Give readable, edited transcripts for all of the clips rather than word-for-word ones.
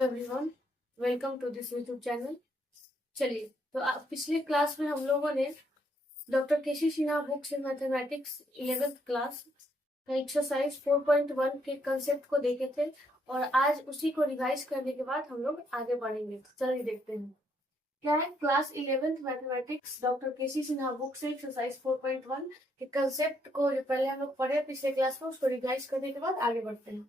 Everyone, welcome to this YouTube channel. चलिए, तो पिछले क्लास में हम लोगों ने डॉक्टर केसी सिन्हा बुक से मैथमेटिक्स 11th क्लास का एक्सरसाइज 4.1 के कंसेप्ट को देखे थे और आज उसी को रिवाइज करने के बाद हम लोग आगे बढ़ेंगे। तो चलिए देखते हैं क्या है। Class 11th mathematics doctor K C Sinha book से एक्सरसाइज 4.1 के कंसेप्ट को जो पहले हम लोग पढ़े पिछले क्लास में, उसको रिवाइज करने के बाद आगे बढ़ते हैं।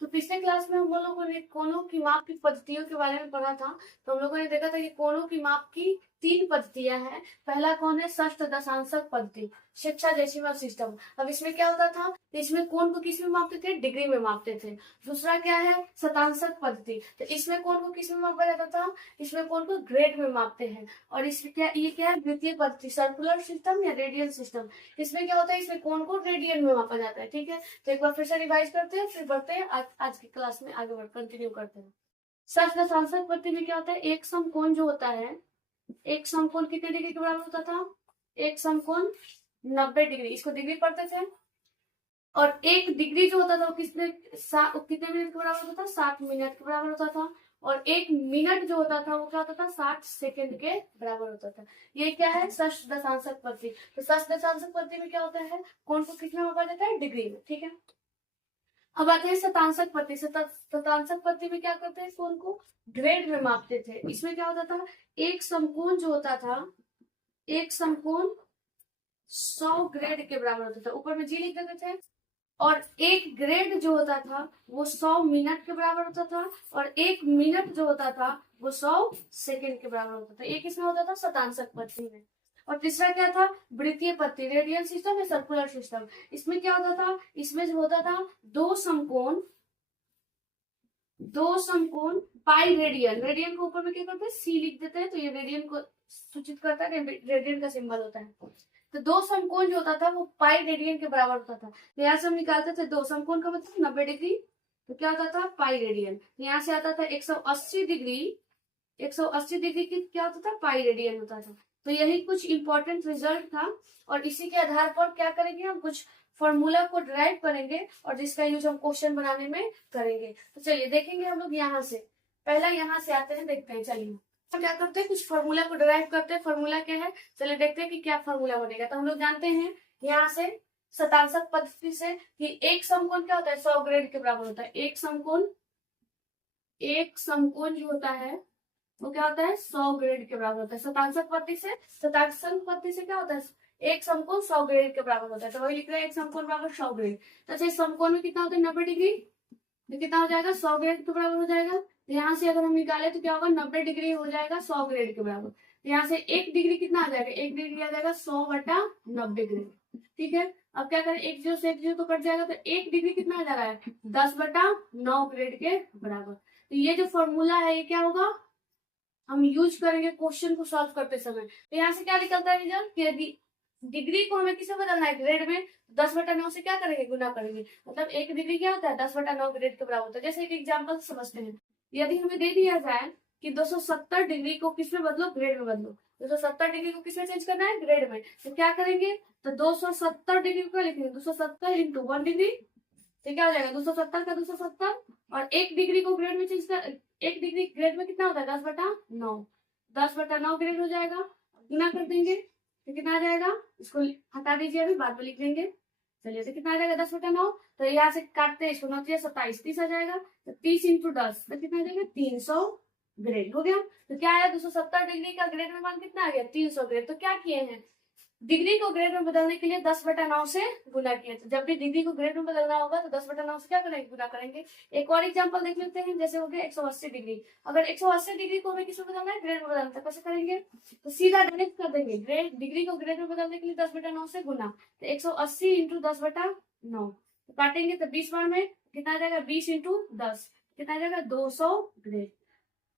तो पिछले क्लास में हम लोगों ने कोणों की माप की पद्धतियों के बारे में पढ़ा था। तो हम लोगों ने देखा था कि कोणों की माप की 3 पद्धतियां हैं। पहला कौन है? षष्ठ दशांशक पद्धति, सेक्साडेसिमल सिस्टम। अब इसमें क्या होता था, इसमें कोण को किस में मापते थे? डिग्री में मापते थे। दूसरा क्या है? शतांशक पद्धति। तो इसमें कोण को किस में मापा जाता था? इसमें कोण को ग्रेड में मापते हैं। और इसमें क्या, ये क्या है? द्वितीय पद्धति, सर्कुलर सिस्टम या रेडियल सिस्टम। इसमें क्या होता है? इसमें कोण को रेडियन में मापा जाता है। ठीक है, तो एक बार फिर से रिवाइज करते हैं, फिर बढ़ते हैं आज की क्लास में आगे बढ़ कंटिन्यू करते हैं। षष्ठ दशांशक पद्धति में क्या होता है? एक समकोण जो होता है, एक समकोण कितने डिग्री के बराबर होता था? एक समकोण 90 डिग्री, इसको डिग्री पढ़ते थे। और एक डिग्री जो होता था वो कितने मिनट के बराबर होता था? 60 मिनट के बराबर होता था। और एक मिनट जो होता था वो क्या होता था? 60 सेकंड के बराबर होता था। ये क्या है? षष्ठ दशांशक पद्धति। तो षष्ठ दशांशक पद्धति में क्या होता है? कोण को कितना मापा जाता है? डिग्री में। ठीक है, अब आते हैं शतांशक पद्धति। शतांशक पद्धति में क्या करते हैं? कोण को ग्रेड में मापते थे। इसमें क्या होता था? एक समकोण जो होता था, एक समकोण 100 ग्रेड के बराबर होता था, ऊपर में जी लिख देते थे। और एक ग्रेड जो होता था वो 100 मिनट के बराबर होता था। और एक मिनट जो होता था वो 100 सेकंड के बराबर होता था। एक इसमें होता था शतांशक पद्धति में। और तीसरा क्या था? वृत्तीय पद्धति, रेडियल सिस्टम या सर्कुलर सिस्टम। इसमें क्या होता था? इसमें जो होता था दो समकोण पाई रेडियन, रेडियन को ऊपर में क्या करते हैं? सी लिख देते हैं, तो ये रेडियन को सूचित करता है, रेडियन का सिंबल होता है। तो दो समकोण जो होता था वो पाई रेडियन के बराबर होता था। तो यहाँ से हम निकालते थे दो समकोण का मतलब 90 डिग्री, तो क्या होता था? Pi radian. तो यहाँ से आता था 180 डिग्री, 180 डिग्री की क्या होता था? पाई रेडियन होता था। तो यही कुछ इंपॉर्टेंट रिजल्ट था और इसी के आधार पर क्या करेंगे, हम कुछ फॉर्मूला को ड्राइव करेंगे और जिसका यूज हम क्वेश्चन बनाने में करेंगे। तो चलिए देखेंगे हम लोग यहाँ से, पहला यहाँ से आते हैं, देखते हैं। चलिए हम क्या करते हैं, कुछ फॉर्मूला को ड्राइव करते हैं। फॉर्मूला क्या है? चलिए देखते हैं कि क्या फॉर्मूला बनेगा। तो हम लोग जानते हैं यहाँ से शतांशक पद्धति से कि एक समकोण क्या होता है? 100 ग्रेड के बराबर होता है। एक समकोण जो होता है वो क्या होता है? 100 ग्रेड के बराबर होता है। शतांशक पद्धति से क्या होता है? एक समकोण 100 ग्रेड के बराबर होता है। तो वही लिख रहे हैं, एक समकोण बराबर 100 ग्रेड। तो अच्छा, समकोण में कितना होता है? 90 डिग्री। तो कितना हो जाएगा? 100 ग्रेड के बराबर हो जाएगा। तो यहाँ से अगर हम निकाले तो क्या होगा? 90 डिग्री हो जाएगा 100 ग्रेड के बराबर। तो यहाँ से एक डिग्री कितना आ जाएगा? एक डिग्री आ जाएगा 100/90 ग्रेड। ठीक है, अब क्या करें? एक जीरो से एक जीरो तो कट जाएगा, तो एक डिग्री कितना आ जा रहा है? 10/9 ग्रेड के बराबर। तो ये जो फॉर्मूला है ये क्या होगा? हम यूज करेंगे क्वेश्चन को सॉल्व करते समय। तो यहाँ से क्या निकलता है रिजल्ट? कि यदि डिग्री को हमें किसे बदलना है? ग्रेड में। 10/9 से क्या करेंगे? गुना करेंगे। मतलब एक डिग्री क्या होता है? 10/9 ग्रेड के बराबर होता है। जैसे एक एग्जाम्पल समझते हैं, यदि हमें दे दिया जाए कि 270 डिग्री को किस में बदलो? ग्रेड में बदलो। 270 डिग्री को किस में चेंज करना है? ग्रेड में। तो क्या करेंगे? तो 270 डिग्री को लिखेंगे 270 इंटू 1 डिग्री। तो क्या हो जाएगा? 270 का 270। और एक डिग्री को ग्रेड में चेंज कर, एक डिग्री ग्रेड में कितना होता है? 10/9। 10/9 ग्रेड हो जाएगा। गुना कर देंगे तो कितना आ जाएगा? इसको हटा दीजिए, अभी बाद में लिख लेंगे। चलिए, तो कितना आ जाएगा? 10/9। तो यहाँ से काटते हैं इसको, 9 27, 30 आ जाएगा। तो 30 इंटू 10 तो कितना आ जाएगा? 300 ग्रेड हो गया। तो क्या आया? 270 डिग्री का ग्रेड में मान कितना आ गया? 300 ग्रेड। तो क्या किए हैं? डिग्री को ग्रेड में बदलने के लिए 10/9 से गुना किया। तो जब भी डिग्री को ग्रेड में बदलना होगा तो 10/9 से क्या करेंगे? गुना करेंगे। एक और एग्जांपल देख लेते हैं, जैसे हो गया 180 डिग्री। अगर 180 डिग्री को हमें किसमें बदलना है? ग्रेड में बदलना है। कैसे करेंगे? तो सीधा डायरेक्ट कर देंगे, ग्रेड डिग्री को ग्रेड में बदलने के लिए 10/9 से गुना। तो 180 इंटू 10/9 तो काटेंगे तो 20 बार में कितना आ जाएगा? 20 इंटू 10 कितना आ जाएगा? 200 ग्रेड।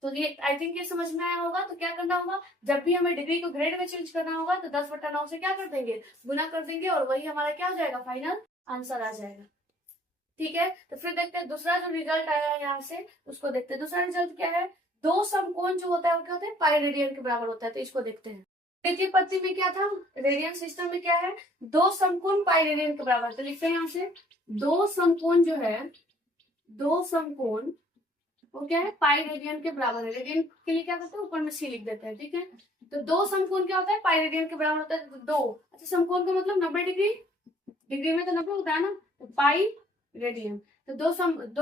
तो ये आई थिंक ये समझ में आया होगा। तो क्या करना होगा, जब भी हमें डिग्री को ग्रेड में चेंज करना होगा तो 10/9 से क्या कर देंगे? गुना कर देंगे और वही हमारा क्या हो जाएगा? फाइनल आंसर आ जाएगा। ठीक है, तो फिर देखते हैं दूसरा जो रिजल्ट आया है यहाँ से, उसको देखते हैं। दूसरा रिजल्ट क्या है? दो समकोण जो होता है वो क्या होता है? पाई रेडियन के बराबर होता है। तो इसको देखते हैं। तृतीय पद्धति में क्या था? रेडियन सिस्टम में क्या है? दो समकोण पाई रेडियन के बराबर। तो लिखते हैं यहाँ से, दो समकोण जो है, दो समकोण वो क्या है, पाई रेडियन के बराबर है। रेडियन के लिए क्या करते हैं, ऊपर में सी लिख देते हैं, ठीक है। तो दो समकोण क्या होता है, पाई रेडियन के बराबर होता है, दो। अच्छा, समकोण का मतलब 90 डिग्री, डिग्री में तो 90 होता है ना, तो पाई रेडियन। तो दो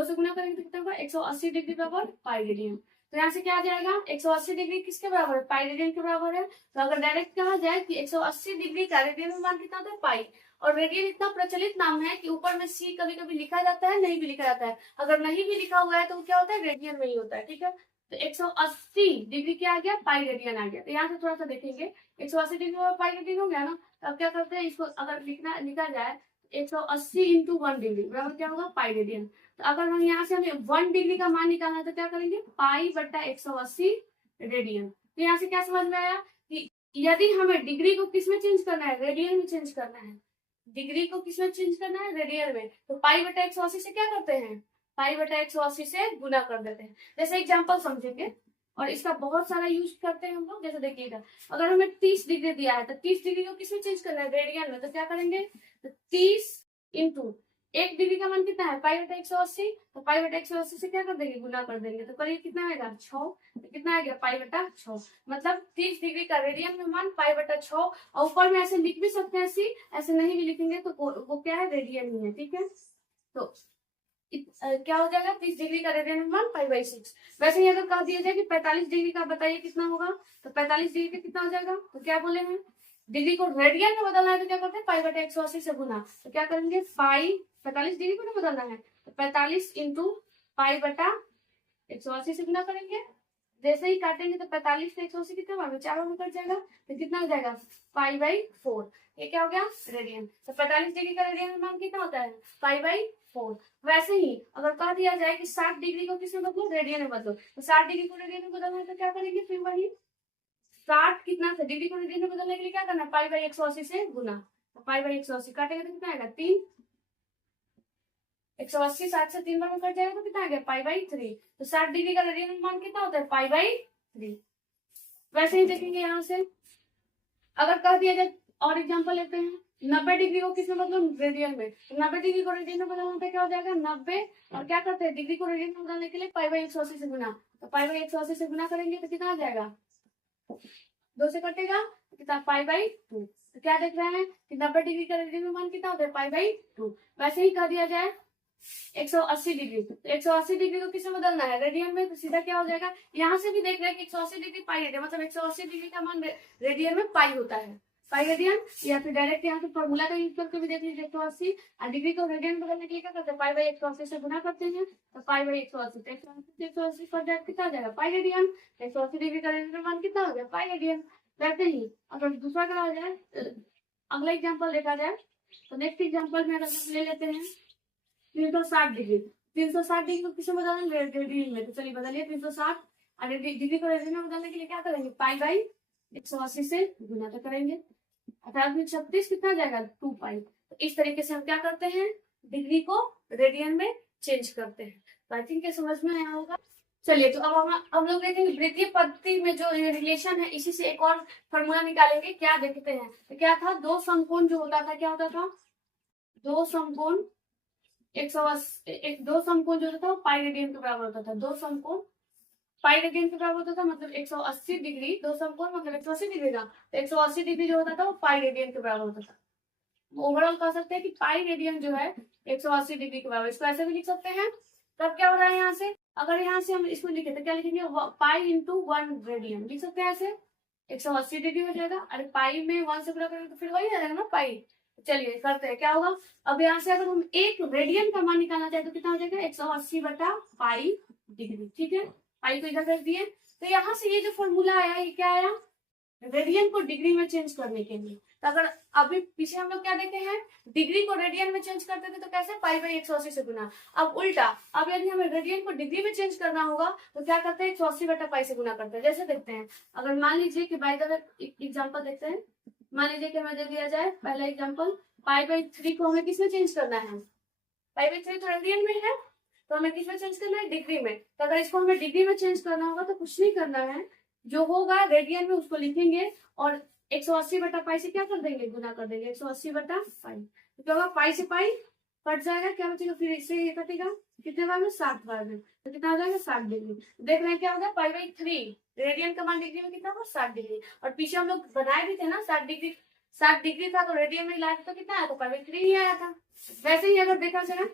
से गुना करेंगे तो कितना होगा, 180 डिग्री बराबर पाई रेडियन। तो यहाँ से क्या आ जाएगा, 180 डिग्री किसके बराबर है, पाई रेडियन के बराबर है। तो अगर डायरेक्ट कहा जाए कि 180 डिग्री का रेडियन में मान कितना होता है, पाई। और रेडियन इतना प्रचलित नाम है कि ऊपर में सी कभी कभी लिखा जाता है, नहीं भी लिखा जाता है। अगर नहीं भी लिखा हुआ है तो क्या होता है, रेडियन में ही होता है, ठीक है। तो 180 डिग्री क्या आ गया, पाई रेडियन आ गया। तो यहाँ से थोड़ा सा देखेंगे, 180 डिग्री और पाई रेडियन हो गया ना। तो अब क्या करते हैं, इसको अगर लिखा जाए 180 इंटू 1 डिग्री बराबर क्या होगा, पाई रेडियन। तो अगर हम यहाँ से हमें 1 डिग्री का मान निकालना है तो क्या करेंगे, पाई बटा 180 रेडियन। तो यहाँ से क्या समझ में आया कि यदि हमें डिग्री को किस में चेंज करना है, रेडियन में चेंज करना है। डिग्री को किस में चेंज करना है, रेडियन में। तो पाई बटा 180 से क्या करते हैं, पाई बटा 180 से गुना कर देते हैं। जैसे एग्जाम्पल समझेंगे और इसका बहुत सारा यूज करते हैं हम लोग। जैसे देखिएगा, अगर हमें 30 डिग्री दिया है तो 30 डिग्री को किस में चेंज करना है, रेडियन में। तो क्या करेंगे, तो 30 इंटू 1 डिग्री का मान कितना है, पाई बटा 180। तो पाई बटा 180 से क्या कर देंगे, गुना कर देंगे। तो करिए कितना आएगा, 6। तो कितना आ गया, पाई बटा 6। मतलब 30 डिग्री का रेडियन में मान पाई बटा 6। और ऊपर में ऐसे लिख भी सकते हैं सी, ऐसे नहीं भी लिखेंगे तो वो क्या है, रेडियन ही है, ठीक है। तो क्या हो जाएगा, 30 डिग्री का रेडियन में मान पाई बाई 6। वैसे ही अगर कह दिया जाए कि 45 डिग्री का बताइए कितना होगा, तो 45 डिग्री का कितना हो जाएगा। तो क्या बोले हैं, डिग्री को रेडियन में बदलना है तो क्या करते हैं, पाई बटा 180 से गुना। तो क्या करेंगे, पाई 45 डिग्री को ना बदलना है तो 45 इंटू पाई बटा 180 से गुना करेंगे। जैसे ही काटेंगे तो 45 से 180 कितना बार में, 4 में कट जाएगा। तो कितना हो जाएगा, पाई बाई 4। ये क्या हो गया, रेडियन। तो 45 डिग्री का रेडियन मान कितना होता है, पाई बाई 4। वैसे ही अगर कह दिया जाए कि 60 डिग्री को किसमें बदलो, रेडियन में बदलो। तो 60 डिग्री को रेडियन में बदलना है तो क्या करेंगे, फिर वही 60 कितना था, डिग्री को रेडियन में बदलने के लिए क्या करना है, पाई बाई 180 से गुना। तो पाई बाई 180 काटेगा तो कितना आएगा, 3। 180 60 से 3 बार में कट जाएगा तो कितना आ गया, पाई बाई 3। तो 60 डिग्री का रेडियन मान कितना होता है, पाई बाई 3। वैसे ही देखेंगे यहाँ से, अगर कह दिया जाए और एग्जांपल लेते हैं, 90 डिग्री को किसमें मतलब, रेडियन में। तो 90 डिग्री को रेडियन में बदलना तो क्या हो जाएगा, 90। और क्या करते हैं, डिग्री को रेडियन में बदलने के लिए पाई बाई 180 से गुना। तो पाई बाई 180 से गुना करेंगे तो कितना आ जाएगा, 2 से कटेगा तो कितना, पाई बाई 2। तो क्या देख रहे हैं कि 90 डिग्री का रेडियन में मान कितना होता है, पाई बाई 2। वैसे ही कह दिया जाए 180 डिग्री, तो 180 डिग्री को किसमें बदलना है, रेडियन में। तो सीधा क्या हो जाएगा, यहाँ से भी देख रहे हैं कि 180 डिग्री पाई रेडियन, मतलब 180 डिग्री का मान रेडियन में पाई होता है, पाई रेडियन। या फिर डायरेक्ट यहाँ पे फॉर्मूला का यूज करके भी देख लीजिए, 180 और डिग्री को रेडियन में बदलने के लिए क्या करते हैं, पाई बाई 180 से गुना करते हैं। तो पाई बाई 180, 180 पर जाए कितना आ जाएगा, पाई रेडियन। 180 डिग्री का रेडियन मान कितना हो गया, पाई रेडियन। वैसे ही अगर दूसरा कहा जाए, अगला एग्जाम्पल देखा जाए, तो नेक्स्ट एग्जाम्पल में अगर हम ले लेते हैं 360 डिग्री। 360 डिग्री को किसमें बदलना है, रेडियन में। तो चलिए बदलिए 360 और डिग्री को रेडियन में बदलने के लिए क्या करेंगे, पाई बाई 180 से गुना तो करेंगे। 1836 कितना जाएगा, 2 पाई। तो इस तरीके से हम क्या करते हैं, डिग्री को रेडियन में चेंज करते हैं। तो आई थिंक ये समझ में आया होगा। चलिए, तो अब हम लोग देखेंगे वृत्तीय पद्धति में जो रिलेशन है, इसी से एक और फॉर्मूला निकालेंगे। क्या देखते हैं, तो क्या था, दो समकोण जो होता था, क्या होता था, दो समकोण 180, दो समकोण जो होता था वो पाई रेडियन के बराबर होता था। दो समकोण पाई रेडियन के बराबर होता था, मतलब 180 डिग्री, दो समकोण मतलब 180 डिग्री का। तो 180 डिग्री जो होता था वो पाई रेडियन के बराबर होता था। ओवरऑल कह सकते हैं कि पाई रेडियन जो है 180 डिग्री के बराबर। इसको ऐसे भी लिख सकते हैं। तब क्या हो रहा है यहाँ से, अगर यहाँ से हम इसको लिखे तो क्या लिखेंगे, पाई इंटू 1 रेडियन लिख सकते हैं ऐसे। 180 डिग्री हो जाएगा, अरे पाई में 1 से गुणा करेंगे तो फिर वही आ जाएगा ना पाई। चलिए करते हैं, क्या होगा, अब यहाँ से अगर हम एक रेडियन का मान निकालना चाहे तो कितना हो जाएगा, 180 बटा पाई डिग्री, ठीक है। पाई को इधर कर दिए। तो यहाँ से ये जो फॉर्मूला आया, ये क्या आया, रेडियन को डिग्री में चेंज करने के लिए। तो अगर अभी पीछे हम लोग क्या देखे हैं, डिग्री को रेडियन में चेंज करते थे तो कैसे, पाई बाई 180 से गुना। अब उल्टा, अब यदि हमें रेडियन को डिग्री में चेंज करना होगा तो क्या करते हैं, 180 बटा पाई से गुना करते हैं। जैसे देखते हैं, अगर मान लीजिए कि बाय द वे एग्जाम्पल देखते हैं, मान लीजिए कि हमें दे दिया जाए पहला एग्जाम्पल, पाई बाई 3 को हमें किसमें चेंज करना है, पाई बाई 3 तो रेडियन में है, तो हमें किसमें चेंज करना है, डिग्री में। तो अगर इसको हमें डिग्री में चेंज करना होगा तो कुछ नहीं करना है, जो होगा रेडियन में उसको लिखेंगे और 180 बटा पाई से क्या कर देंगे, गुना कर देंगे। 180 बटा पाई, तो क्या होगा, पाई से पाई कट जाएगा, क्या बचेगा, फिर इससे ये कटेगा कितने बार में, 7 बार में। तो कितना हो जाएगा 60 डिग्री। देख रहे हैं क्या हो गया, पाई बाई 3 रेडियन का मान डिग्री में कितना होगा 60 डिग्री। और पीछे हम लोग बनाए भी थे ना 60 डिग्री, 60 डिग्री था तो रेडियन में लाया तो कितना आया था, पाई बाई 3 ही आया था। वैसे ही अगर देखा जाए,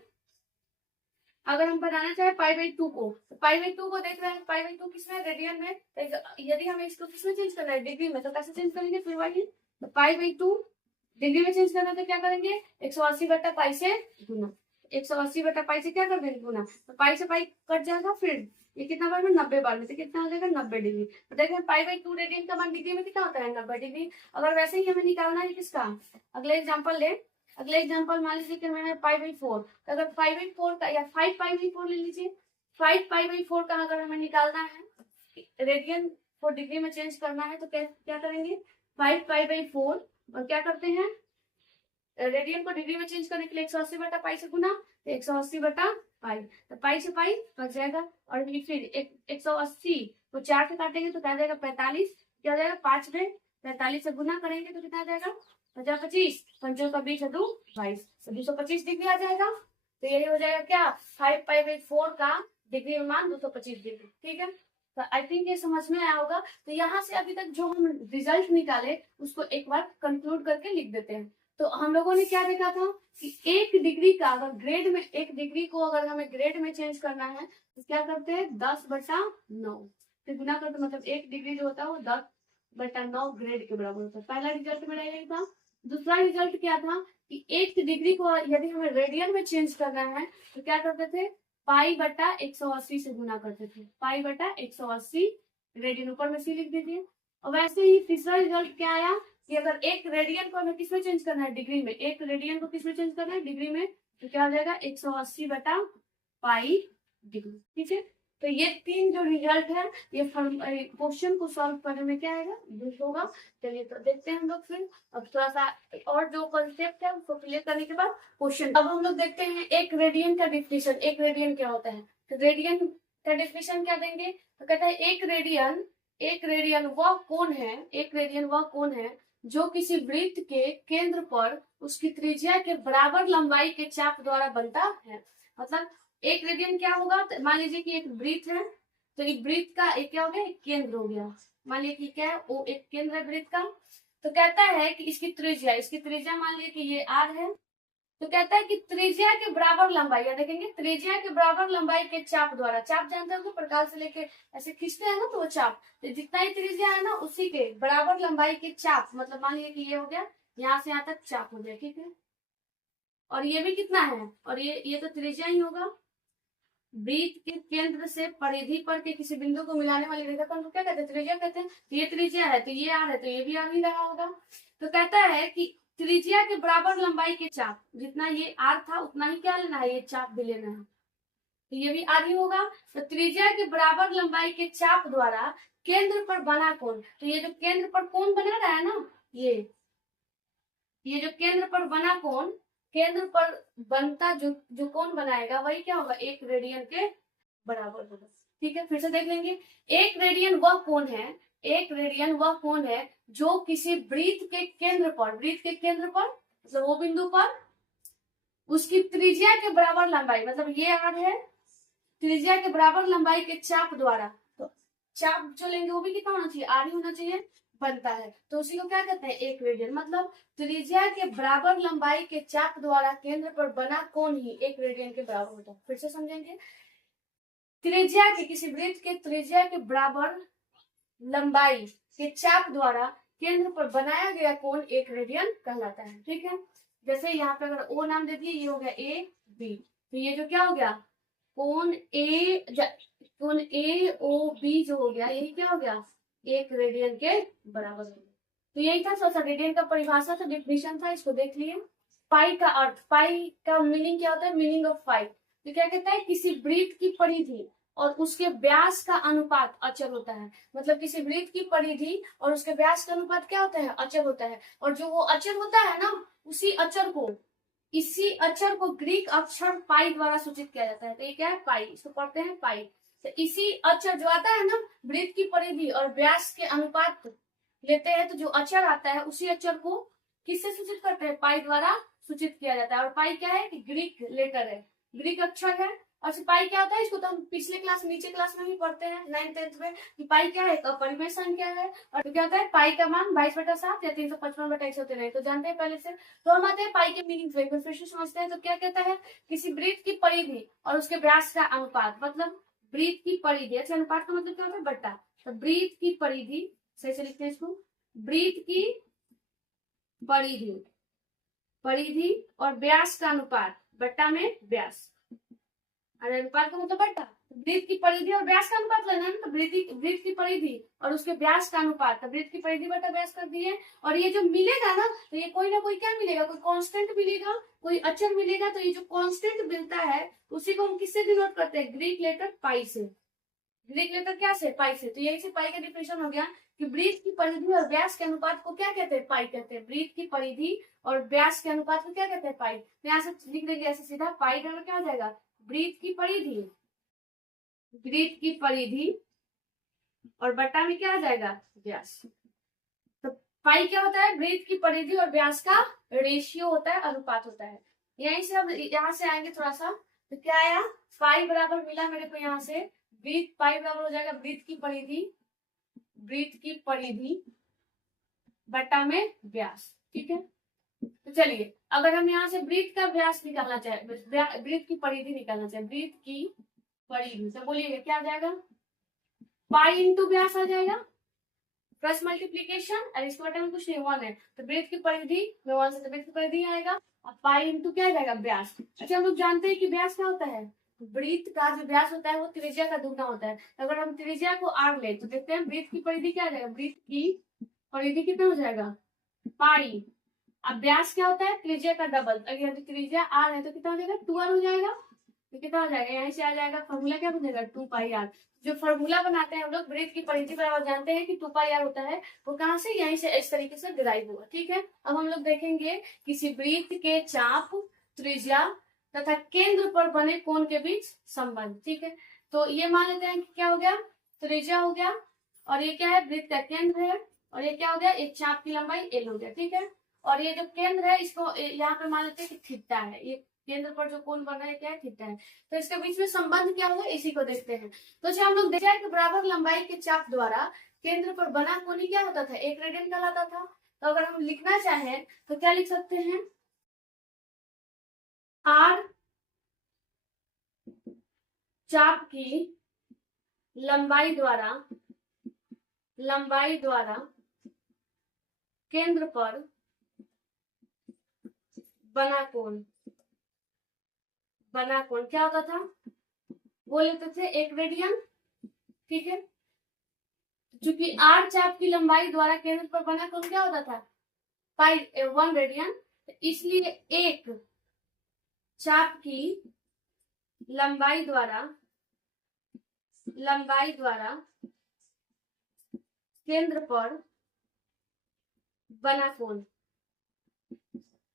अगर हम बनाना चाहे पाई बाई 2 को, तो पाई बाई 2 को देख रहे हैं, पाई बाई 2 किसमें, रेडियन में। तो यदि हमें इसको किसमें चेंज करना है, डिग्री में, तो कैसे चेंज करेंगे, फिर वही तो पाई बाई 2 डिग्री में चेंज करना, तो क्या करेंगे 180 बटा पाई से गुना, 180 बटा पाई से क्या कर देंगे गुना, तो पाई से पाई कट जाएगा, फिर ये कितना बार में 90 बार में, तो कितना हो जाएगा 90 डिग्री। तो देखें पाई बाई 2 रेडियन का मान डिग्री में कितना होता है 90 डिग्री। अगर वैसे ही हमें निकालना है किसका, अगले एग्जाम्पल ले, अगले एग्जाम्पल मान लीजिए कि मैंने पाई बाई 4, तो अगर पाई बाई 4 का या 5 पाई बाई 4 ले लीजिए, 5 पाई बाई 4 का अगर हमें निकालना है, रेडियन को डिग्री में चेंज करना है, तो क्या करेंगे 5 पाई बाई 4 और क्या करते हैं, रेडियन को डिग्री में चेंज करने के लिए 180 बटा पाई से गुना, तो 180 बटा पाई, तो पाई से पाई कट जाएगा, और फिर 180 को 4 से काटेंगे तो क्या जाएगा 45, क्या हो जाएगा 5 में 45 से गुना करेंगे तो कितना आ जाएगा 50 25, 5 का 20 2 22, तो 225 डिग्री आ जाएगा। तो यही हो जाएगा क्या 5 पाई बाई 4 का डिग्री में मान 225 डिग्री। ठीक है, तो आई थिंक ये समझ में आया होगा। तो यहाँ से अभी तक जो हम रिजल्ट निकाले उसको एक बार कंक्लूड करके लिख देते हैं। तो हम लोगों ने क्या देखा था कि 1 डिग्री का अगर ग्रेड में, 1 डिग्री को अगर हमें ग्रेड में चेंज करना है तो क्या करते हैं 10 बटा 9 से गुना करते, मतलब 1 डिग्री जो होता है वो 10 बटा 9 ग्रेड के बराबर होता है। पहला रिजल्ट मेरा यही था। दूसरा रिजल्ट क्या था कि 1 डिग्री को यदि हमें रेडियन में चेंज करना है तो क्या करते थे पाई बटा 180 से गुना करते थे, पाई बटा 180 रेडियन, ऊपर में सी लिख दीजिए। और वैसे ही तीसरा रिजल्ट क्या आया कि अगर 1 रेडियन को हमें किसमें चेंज करना है, डिग्री में, 1 रेडियन को किसमें चेंज करना है, डिग्री में, तो क्या हो जाएगा 180 बटा पाई डिग्री। ठीक है, तो ये 3 जो रिजल्ट है ये क्वेश्चन को सॉल्व करने में क्या आएगा यूज होगा। चलिए तो देखते हैं हम लोग फिर, अब थोड़ा सा और जो कॉन्सेप्ट है उसको क्लियर करने के बाद क्वेश्चन। अब हम लोग देखते हैं 1 रेडियन का डिफिनेशन, 1 रेडियन क्या होता है। तो रेडियन का डिफिनेशन क्या देंगे, तो कहता है 1 रेडियन, 1 रेडियन वह कोण है, 1 रेडियन वह कोण है जो किसी वृत्त के केंद्र पर उसकी त्रिज्या के बराबर लंबाई के चाप द्वारा बनता है। मतलब 1 रेडियन क्या होगा, तो मान लीजिए कि एक वृत्त है, तो एक वृत्त का एक क्या हो गया, एक केंद्र हो गया, मान लीजिए कि क्या है वो एक केंद्र है वृत्त का। तो कहता है कि इसकी त्रिज्या मान लीजिए कि ये r है, तो कहता है कि त्रिज्या के बराबर लंबाई, या देखेंगे त्रिज्या के बराबर लंबाई के चाप द्वारा, चाप जानते हो प्रकार से लेके ऐसे खींचते हैं ना, तो वो चाप, तो जितना ही त्रिज्या है ना उसी के बराबर लंबाई के चाप, मतलब मान लीजिए कि ये हो गया यहाँ से यहाँ तक चाप हो गया। ठीक है, और ये भी कितना है, और ये तो त्रिज्या ही होगा, वृत्त के केंद्र से परिधि पर के किसी बिंदु को मिलाने वाली रेखा को हम क्या कहते हैं, त्रिज्या कहते हैं। तो ये त्रिज्या है, तो ये आर है, तो ये भी आर ही रहा होगा। तो कहता है कि त्रिज्या के बराबर लंबाई के चाप, जितना ये आर था उतना ही क्या लेना है, ये चाप भी लेना है, तो ये भी आर ही होगा। तो त्रिज्या के बराबर लंबाई के चाप द्वारा केंद्र पर बना कोण, तो ये जो केंद्र पर कोण बना रहा है ना, ये जो केंद्र पर बना कोण, केंद्र पर बनता जो कोण बनाएगा वही क्या होगा 1 रेडियन के बराबर होगा। ठीक है, फिर से देख लेंगे। 1 रेडियन वह कोण है, 1 रेडियन वह कोण है जो किसी वृत्त के केंद्र पर, वृत्त के केंद्र पर मतलब वो बिंदु पर उसकी त्रिज्या के बराबर लंबाई, मतलब ये आर है, त्रिज्या के बराबर लंबाई के चाप द्वारा, तो चाप जो लेंगे वो भी कितना होना चाहिए, आर ही होना चाहिए, बनता है। तो उसी को क्या कहते हैं 1 रेडियन, मतलब त्रिज्या के बराबर लंबाई के चाप द्वारा केंद्र पर बना कोण ही 1 रेडियन के बराबर होता है। फिर से समझेंगे, त्रिज्या के, किसी वृत्त के त्रिज्या के बराबर लंबाई के चाप द्वारा केंद्र पर बनाया गया कोण 1 रेडियन कहलाता है। ठीक है, जैसे यहाँ पे अगर ओ नाम दे दिए, ये हो गया ए बी, तो ये जो क्या हो गया कोण ए ओ बी जो हो गया, यही क्या हो गया 1 रेडियन के बराबर हो गया। तो यही था सबसे रेडियन का परिभाषा था, डिफिनेशन था, इसको देख लिए। पाई का अर्थ, पाई का मीनिंग क्या होता है, मीनिंग ऑफ पाई, तो क्या कहता है किसी वृत्त की परिधि और उसके व्यास का अनुपात अचल होता है। मतलब किसी वृत्त की परिधि और उसके व्यास का अनुपात क्या होता है, अचल होता है। और जो वो अचल होता है ना, इसी अचर को ग्रीक अक्षर पाई द्वारा सूचित किया जाता है। तो ये क्या है पाई, इसको पढ़ते हैं पाई। तो इसी अचर जो आता है ना, वृत्त की परिधि और व्यास के अनुपात लेते हैं, तो जो अचर आता है उसी अचर को किससे सूचित करते हैं, पाई द्वारा सूचित किया जाता है। और पाई क्या है कि ग्रीक लेटर है, ग्रीक अक्षर है, और पाई क्या होता है, इसको तो हम पिछले क्लास नीचे क्लास में भी पढ़ते हैं 9th-10th में कि पाई क्या है, अपरिमेय संख्या है। और क्या होता है, पाई का मान 22/7 या 355/113 तो जानते हैं पहले से। तो हम आते हैं पाई के मीनिंग पे, फिर से समझते हैं। तो क्या कहता है, किसी वृत्त की परिधि और उसके व्यास का अनुपात, मतलब वृत्त की परिधि, अच्छा अनुपात का मतलब क्या होता है, बट्टा। तो वृत्त की परिधि, सही से लिखते हैं इसको, वृत्त की परिधि, परिधि और व्यास का अनुपात, बट्टा में व्यास, अरे अनुपात का मतलब बट्टा। वृत्त की परिधि और व्यास का अनुपात लेना है, तो वृत्त की परिधि और उसके व्यास का अनुपात, तो वृत्त की परिधि बटा व्यास कर दिए। और ये जो मिलेगा ना, तो ये कोई ना कोई क्या मिलेगा, कोई कांस्टेंट मिलेगा, कोई अचर मिलेगा। तो ये जो कांस्टेंट मिलता है उसी को हम किससे डिनोट करते हैं, ग्रीक लेटर पाई से। ग्रीक लेटर क्या से, पाई से। तो यही से पाई का डिफिनेशन हो गया कि वृत्त की परिधि और व्यास के अनुपात को क्या कहते हैं, पाई कहते हैं। वृत्त की परिधि और व्यास के अनुपात को क्या कहते हैं, पाई। तो यहाँ से लिख देंगे ऐसे सीधा, पाई डॉलर क्या हो जाएगा, वृत्त की परिधि, वृत्त की परिधि और बट्टा में क्या आ जाएगा, व्यास। तो पाई क्या होता है, वृत्त की परिधि और व्यास का रेशियो होता है, अनुपात होता है। यहीं से अब यहाँ से आएंगे थोड़ा सा, तो क्या आया, पाई बराबर मिला मेरे को यहाँ से, वृत्त पाई बराबर हो जाएगा वृत्त की परिधि, वृत्त की परिधि बट्टा में व्यास, ठीक है। तो चलिए, अगर हम यहाँ से वृत्त का व्यास निकालना चाहे, वृत्त की परिधि निकालना चाहे, वृत्त की परिधि, तो बोलिएगा क्या आ जाएगा, पाई इंटू व्यास आ जाएगा, प्लस मल्टीप्लीकेशन, और इसके बटे में कुछ नहीं, 1 है, तो वृत्त की परिधि में 1 से वृत्त की परिधि आएगा, और पाई इंटू क्या आ जाएगा, व्यास। अच्छा हम लोग जानते हैं कि व्यास क्या होता है, वृत्त का जो व्यास होता है वो त्रिज्या का दुगना होता है। अगर हम त्रिज्या को r ले तो देखते हैं वृत्त की परिधि क्या आ जाएगा, वृत्त की परिधि कितना हो जाएगा, पाई। अब व्यास क्या होता है, त्रिज्या का डबल, अगर त्रिज्या r है तो कितना हो जाएगा, 2r हो जाएगा। तो कितना हो जाएगा, यहाँ से आ जाएगा, फॉर्मूला क्या बनेगा, 2πr। जो फॉर्मूला बनाते हैं हम लोग वृत्त की परिधि बराबर जानते हैं कि 2πr होता है, वो कहाँ से, यहीं से इस तरीके से डिराइव हुआ, ठीक है। अब हम लोग देखेंगे किसी वृत्त के चाप, त्रिज्या तथा केंद्र पर बने कोण के बीच संबंध, ठीक है। तो ये मान लेते हैं कि क्या हो गया, त्रिज्या हो गया, और ये क्या है, वृत्त का केंद्र है, और ये क्या हो गया, एक चाप की लंबाई l हो गया, ठीक है। और ये जो केंद्र है इसको यहाँ पे मान लेते हैं कि थीटा है, ये केंद्र पर जो कोण बना है क्या है, थीटा है। तो इसके बीच में संबंध क्या होगा, इसी को देखते हैं। तो हम लोग देखते हैं कि बराबर लंबाई के चाप द्वारा केंद्र पर बना कोण क्या होता था, 1 रेडियन कहलाता था। तो अगर हम लिखना चाहें तो क्या लिख सकते हैं, r चाप की लंबाई द्वारा केंद्र पर बना कोण क्या होता था, वो लेते थे 1 रेडियन, ठीक है। चूंकि r चाप की लंबाई द्वारा केंद्र पर बना कोण क्या होता था, 1 रेडियन, इसलिए एक चाप की लंबाई द्वारा केंद्र पर बना कोण,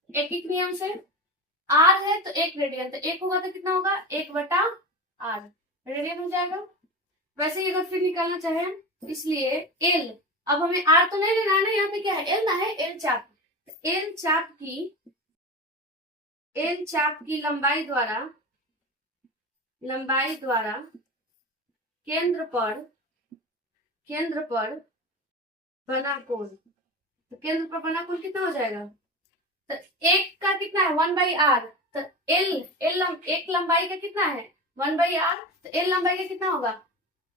एक नियम से, r है तो 1 रेडियन, तो 1 होगा तो कितना होगा, 1/r रेडियन हो जाएगा। वैसे ही अगर फिर निकालना चाहे, इसलिए l, अब हमें r तो नहीं लेना है ना, यहाँ पे क्या है, l ना है, l चाप, l चाप की लंबाई द्वारा केंद्र पर बना कोण, तो केंद्र पर बना कोण कितना हो जाएगा, तो एक का कितना है, 1/r, तो एक लंबाई का कितना है, 1/r, तो l लंबाई का कितना होगा,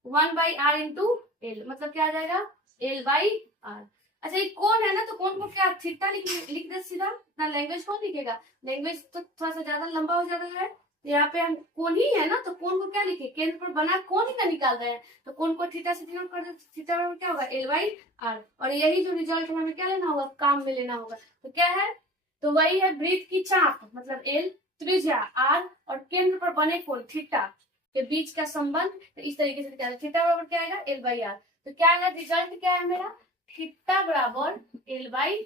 1/r इंटू l, मतलब क्या आ जाएगा, l/r। अच्छा ये कोण है ना, तो कोण को क्या थीटा लिख दे सीधा ना, लैंग्वेज कौन लिखेगा, लैंग्वेज तो थोड़ा सा ज्यादा लंबा हो जाता है। तो यहाँ पे हम कोण ही है ना, तो कोण को क्या लिखे, केंद्र पर बना कोण ही ना निकाल रहे हैं, तो कोण को थीटा से डिनोट कर दे, थीटा बराबर क्या होगा, l/r। और यही जो रिजल्ट हमें क्या लेना होगा, काम में लेना होगा। तो क्या है, तो वही है वृत्त की चाप मतलब l, त्रिज्या r और केंद्र पर बने कोण थीटा के बीच का संबंध। तो इस तरीके से क्या है, थीटा बराबर क्या आएगा, l/r। तो क्या है, रिजल्ट क्या है मेरा, थीटा बराबर l/r।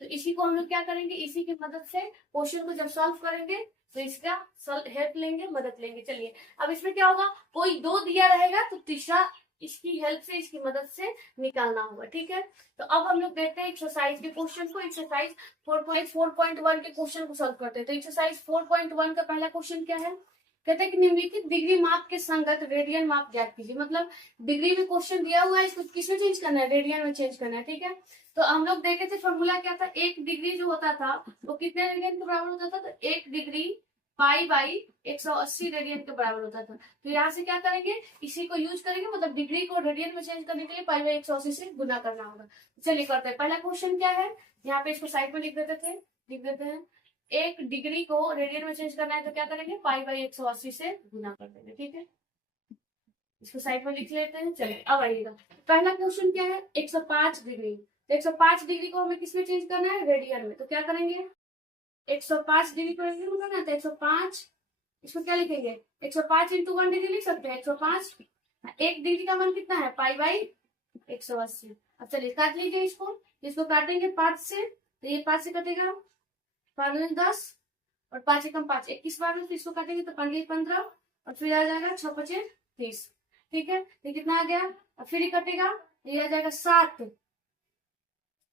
तो इसी को हम लोग क्या करेंगे, इसी की मदद से क्वेश्चन को जब सॉल्व करेंगे तो इसका हेल्प लेंगे, मदद लेंगे। चलिए अब इसमें क्या होगा, कोई 2 दिया रहेगा तो तीसरा इसकी हेल्प से, इसकी मदद से निकालना होगा, ठीक है। तो अब हम लोग देखते हैं एक्सरसाइज के क्वेश्चन को, एक्सरसाइज 4.1 के क्वेश्चन को सॉल्व करते हैं। तो एक्सरसाइज 4.1 का पहला क्वेश्चन क्या है, कहते हैं कि निम्नलिखित डिग्री माप के संगत रेडियन माप ज्ञात कीजिए। मतलब डिग्री में क्वेश्चन दिया हुआ है, इसको किसमें चेंज करना है, रेडियन में चेंज करना है। ठीक है, तो हम लोग देखे थे फॉर्मूला क्या था, 1 डिग्री जो होता था वो कितने रेडियन के बराबर होता था, तो 1 डिग्री पाई बाई 180 रेडियन के बराबर होता था। तो यहाँ से क्या करेंगे, इसी को यूज करेंगे, मतलब डिग्री को रेडियन में चेंज करने के लिए पाई बाई 180 से गुना करना होगा। चलिए करते हैं। पहला क्वेश्चन क्या है, यहाँ पे इसको साइड में लिख देते हैं। 1 डिग्री को रेडियन में चेंज करना है तो क्या करेंगे, पाई बाई 180 से गुना कर देंगे। ठीक है, इसको साइड में लिख लेते हैं। चलिए अब आइएगा, पहला क्वेश्चन क्या है, 105 डिग्री। तो 105 डिग्री को हमें किसमें चेंज करना है, रेडियन में। तो क्या करेंगे, 105 डिग्री को रेडियन में करना है तो 105, इसको क्या लिखेंगे, 105 इंटू 1 डिग्री लिख सकते हैं, 105। 1 डिग्री का मान कितना है, पाई बाई 180। अब चलिए काट लीजिए इसको काटेंगे 5 से, तो ये 5 से कटेगा, 10 और 5 एकम 5, 21 बार में, तो इसको काटेंगे तो 15 और फिर आ जाएगा 6 5 30। ठीक है, तो कितना आ गया, और फिर ही कटेगा, ये आ जाएगा 7,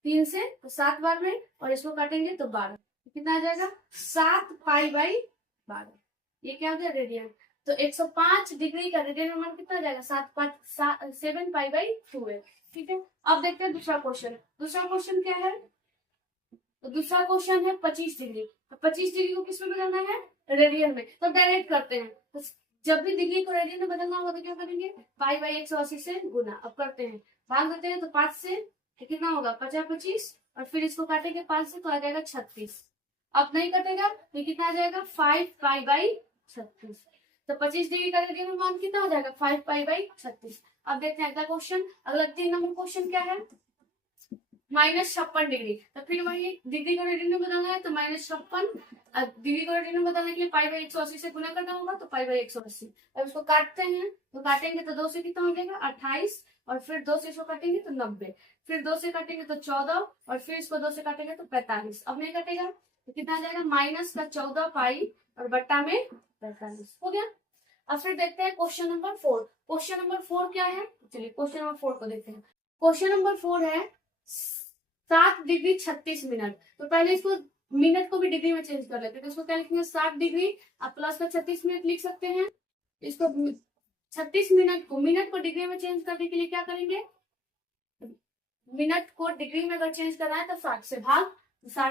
3 से तो 7 बार में, और इसको काटेंगे तो 12, तो कितना आ जाएगा 7 पाई बाई 12। ये क्या हो गया, रेडियन। तो 105 डिग्री का रेडियन मान कितना आ जाएगा, 7 पाई बाई 2 है। ठीक है, अब देखते हैं दूसरा क्वेश्चन। दूसरा क्वेश्चन क्या है, तो दूसरा क्वेश्चन है 25 डिग्री। तो 25 डिग्री को किसमें बदलना है, रेडियन में। तो डायरेक्ट करते हैं, तो जब भी डिग्री को रेडियन में बदलना होगा तो क्या करेंगे, पाई बाई 180 से गुना। अब करते हैं, भाग देते हैं, तो 5 से तो कितना होगा, 50 25, और फिर इसको काटेंगे 5 से तो आ जाएगा 36। अब नहीं कटेगा तो कितना आ जाएगा, 5 पाई बाई 36। तो 25 डिग्री का रेडियन में मान कितना हो जाएगा, 5 पाई बाई 36। अब देखते हैं अगला क्वेश्चन। अगला 3 नंबर क्वेश्चन क्या है, -56 डिग्री। तो फिर वही डिग्री को रेडियन में बदलना है, तो -56 डिग्री को रेडियन में बदलने के लिए पाई बाई 180 से गुना करना होगा, तो पाई बाई 180। अब इसको काटते हैं, तो काटेंगे तो 2 से कितना हो जाएगा, 28, और फिर 2 से इसको काटेंगे तो 90, फिर 2 से काटेंगे तो 14, और फिर इसको 2 से काटेंगे तो 45। अब नहीं कटेगा तो कितना आ जाएगा, -14 पाई और बट्टा में 45 हो गया। अब फिर देखते हैं क्वेश्चन नंबर 4। क्वेश्चन नंबर 4 क्या है, चलिए क्वेश्चन नंबर 4 को देखते हैं। क्वेश्चन नंबर 4 है 7 डिग्री 36 मिनट। तो पहले इसको मिनट को भी डिग्री में चेंज कर लेते हैं, तो इसको क्या लिखेंगे, 7 डिग्री आप प्लस का 36 मिनट लिख सकते हैं। इसको 36 मिनट को डिग्री में चेंज करने के लिए क्या करेंगे, मिनट को डिग्री में अगर चेंज करना है तो 60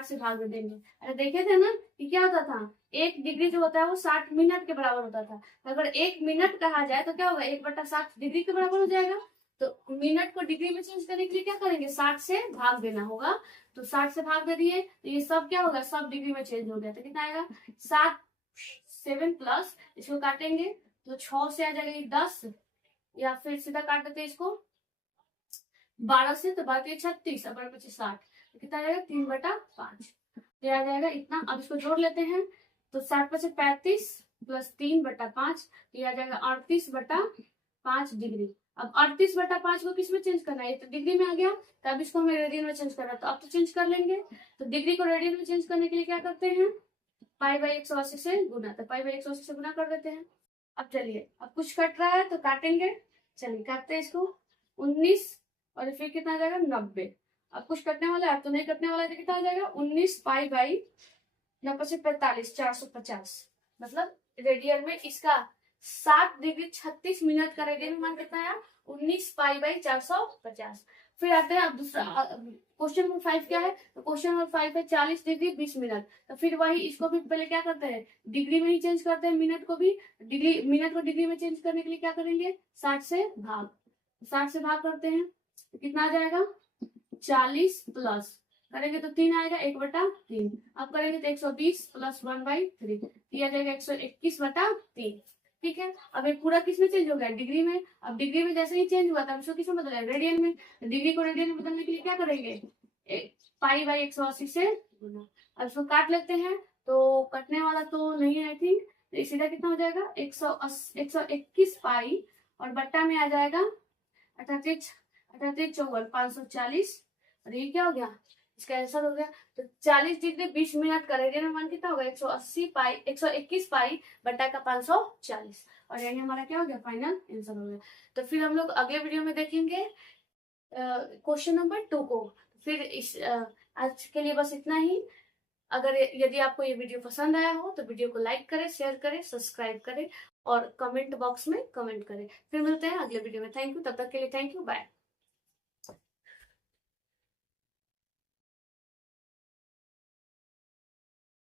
से भाग में देंगे। अरे देखे थे ना कि क्या होता था, 1 डिग्री जो होता है वो 60 मिनट के बराबर होता था। तो अगर 1 मिनट कहा जाए तो क्या होगा, 1/60 डिग्री के बराबर हो जाएगा। तो मिनट को डिग्री में चेंज करने के लिए क्या करेंगे, 60 से भाग देना होगा। तो 60 से भाग दे दिए तो ये सब क्या होगा, सब डिग्री में चेंज हो गया। तो कितना आएगा, 7 प्लस, इसको काटेंगे तो 6 से आ जाएगा 10, या फिर सीधा काट देते इसको 12 से, तो बाकी 36 और 60, तो कितना आ जाएगा, 3/5। ये आ जाएगा इतना। अब इसको जोड़ लेते हैं, तो 7 5 35 प्लस 3/5, ये आ जाएगा 38/5 डिग्री। अब 38/5 को किस में चेंज करना है, तो डिग्री में आ गया, तो अब इसको हमें रेडियन में चेंज करना है, तो अब तो चेंज कर लेंगे। तो डिग्री को रेडियन में चेंज करने के लिए क्या करते हैं, पाई बाई 180 से गुना, तो पाई बाई 180 से गुना कर देते हैं। अब चलिए, अब कुछ कट रहा है तो काटेंगे, चलिए काटते हैं इसको, 19 और फिर कितना आ जाएगा, 90। अब कुछ कटने वाला है, तो नहीं कटने वाला है, तो कितना आ जाएगा, 19 पाई बाई 90 से 45, 450। मतलब रेडियन में इसका 7 डिग्री 36 मिनट का रेडियन मान कितना आया, 19 पाई बाई 450। फिर आते हैं अब दूसरा क्वेश्चन नंबर 5 क्या है, तो क्वेश्चन नंबर 5 है 40 डिग्री 20 मिनट। तो फिर वही इसको भी पहले क्या करते हैं, डिग्री में ही चेंज करते हैं, मिनट को भी डिग्री, मिनट को डिग्री में चेंज करने के लिए क्या करेंगे, 60 से भाग करते हैं, तो कितना आ जाएगा, 40 प्लस करेंगे तो 3 आएगा, 1/3। अब करेंगे तो 120 प्लस 1/3, ये आ जाएगा 121/3। ठीक है, अब ये पूरा किस में चेंज हो गया, डिग्री में। अब डिग्री में जैसे ही चेंज हुआ था इसको किस में बदला, रेडियन में। डिग्री को रेडियन में बदलने के लिए क्या करेंगे, पाई बाई 180 से गुना। अब इसको काट लेते हैं, तो कटने वाला तो नहीं है आई थिंक, तो सीधा कितना हो जाएगा, 121 पाई और बट्टा में आ जाएगा 38 54 540, और ये क्या हो गया, इसका आंसर हो गया। तो 40 डिग्री 20 मिनट का रेडियन में मान कितना होगा, 121 पाई बट्टा का 540, और यही हमारा क्या हो गया, फाइनल आंसर हो गया। तो फिर हम लोग अगले वीडियो में देखेंगे क्वेश्चन नंबर 2 को। फिर इस आज के लिए बस इतना ही। अगर यदि आपको ये वीडियो पसंद आया हो तो वीडियो को लाइक करें, शेयर करें, सब्सक्राइब करें और कमेंट बॉक्स में कमेंट करें। फिर मिलते हैं अगले वीडियो में। थैंक यू, तब तक के लिए थैंक यू, बाय।